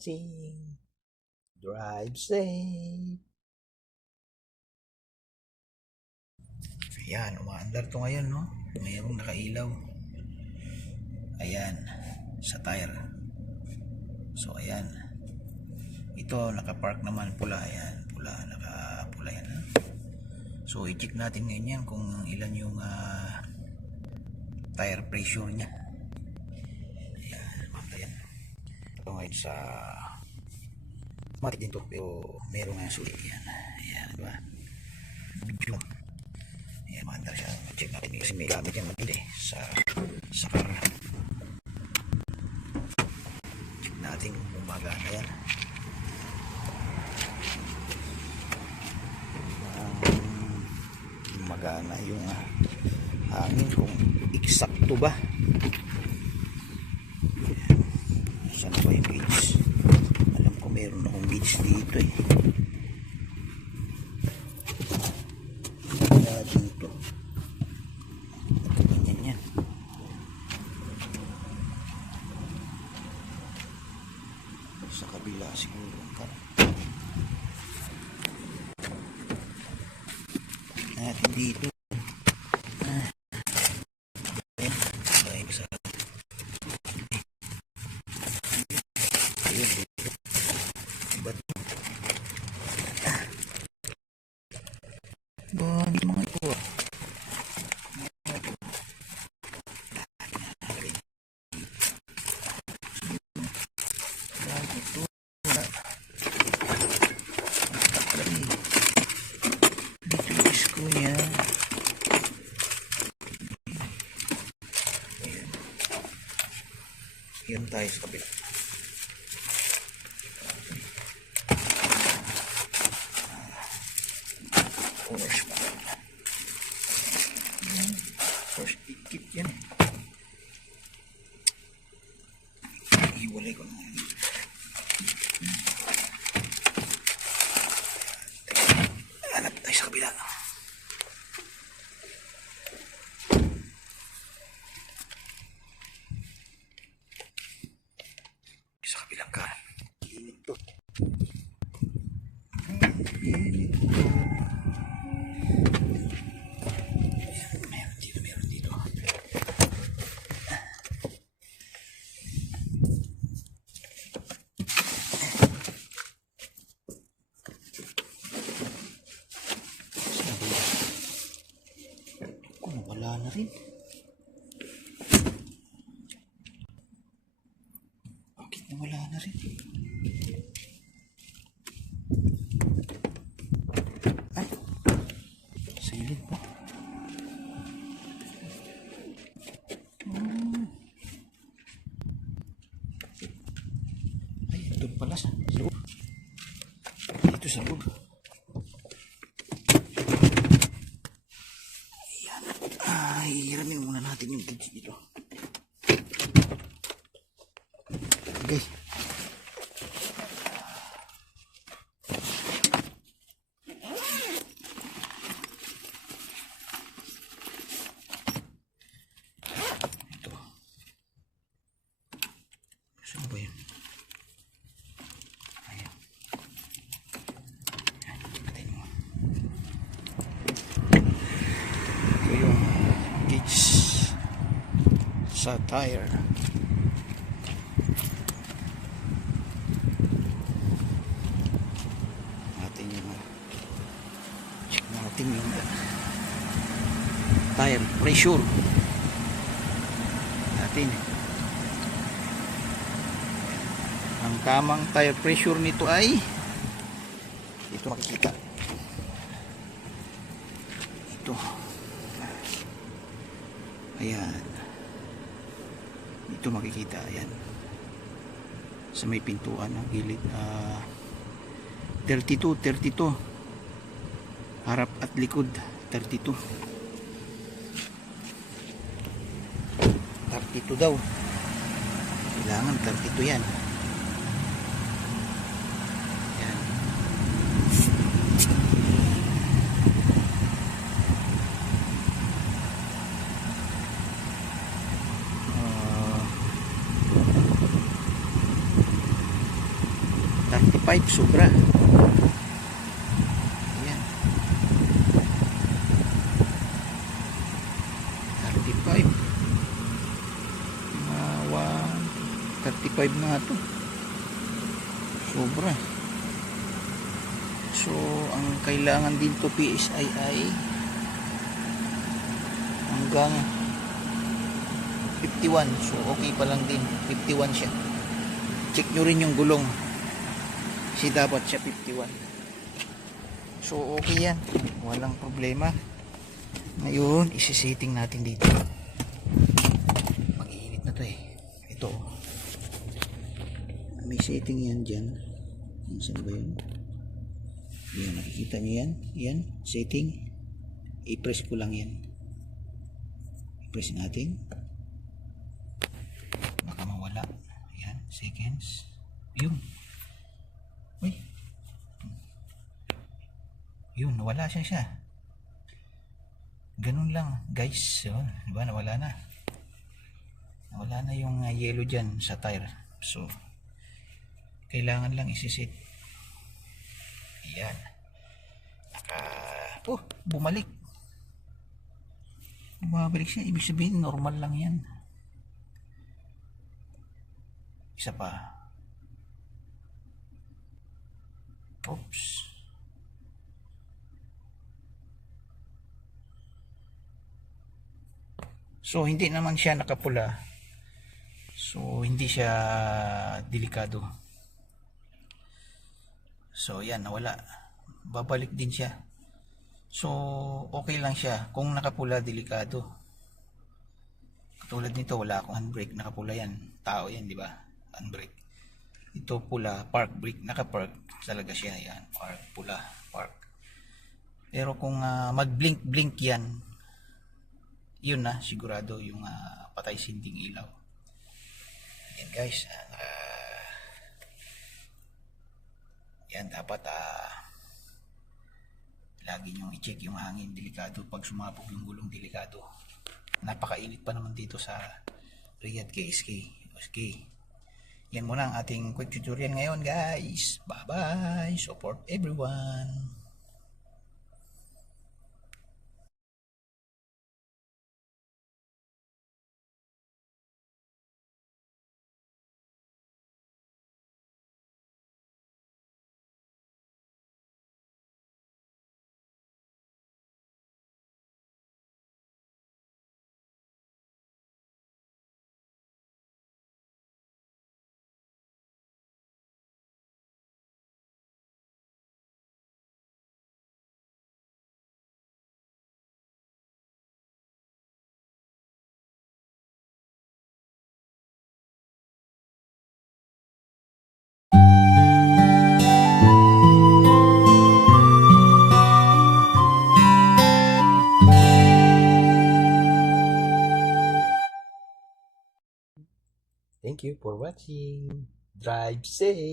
watching. Drive safe. Ayan, umaandar to ngayon, no? Mayroong nakailaw. Ayan, sa tire. So, ayan. Ito, nakapark naman pula. Ayan, pula. Nakapula yan, ha? So, i-check natin ngayon yan kung ilan yung tire pressure niya. Ayan, matayan. Ito ngayon sa matik din to, pero meron nga sulit yan. Ayan, diba? Video. Ayan, maandar siya. Check natin kasi may gamit yan matindi sa car. Check natin kung gumagana yan. Gumagana yung hangin kung eksakto ba. Saan ba yung gauge? Alam ko meron akong gauge dito eh. Dito. Ganyan yan. Sa kabila siguro ang karang. Natin dito. Bakit mga ito ah? Bakit ito? Dito yung isko niya. Yan tayo sa kabila. Oras pa. First ikit yan. Iwalay ko naman. Hanap tayo sa kabila. Sa kabilang ka. Init to. Init to. Meron dito. Kung wala na rin. Bakit na wala na rin? Ay, silid po. Ay, doon pala sa loob. Dito sa loob. Ayan. Hiramin muna natin yung gauge dito. Okay. Ito. Saan ba yun? Ayan. Patayin mo. Ito yung gauge sa tire. Check natin yung tire pressure natin. Ang tamang tire pressure nito ay ito, makikita ito. Ayan, ito makikita. Ayan, sa may pintuan ng gilid. 32 harap at likod. 32 daw, kailangan 32 yan. Yan. sobra. Ayan. 35. Mga 35 na to. Sobra. So, ang kailangan dito PSI ay hanggang 51. So, okay pa lang din. 51 siya. Check nyo rin yung gulong. Kasi dapat siya 51. So, okay yan. Walang problema. Ngayon, isi-setting natin dito. Mag-iinit na to eh. Ito. May setting yan dyan. Saan ba yun? Yan, nakikita nyo yan? Yan, setting. I-press ko lang yan. I-press natin. Baka mawala. Yan, seconds. Yun. Uy. Yun, nawala siya. Ganun lang, guys. So, diba, nawala na. Nawala na yung yellow dyan sa tire. So, kailangan lang isisit. Ayan. Bumalik. Bumabalik siya. Ibig sabihin, normal lang yan. Isa pa. Oops. So, hindi naman siya nakapula. So, hindi siya delikado. So, yan, nawala. Babalik din siya. So, okay lang siya. Kung nakapula, delikado. Katulad nito, wala akong handbrake. Nakapula yan. Tao yan, di ba? Handbrake. Ito pula, park brake. Nakapark talaga siya. Yan, park, pula, park. Pero kung mag-blink-blink yan, yun na, sigurado yung patay sinding ilaw. Yan guys, yan dapat lagi nyo i-check yung hangin, delikado. Pag sumabog yung gulong, delikado. Napakainit pa naman dito sa Riyadh KSK. Okay. Yan muna ang ating quick tutorial ngayon guys. Bye bye, support everyone. Thank you for watching. Drive safe.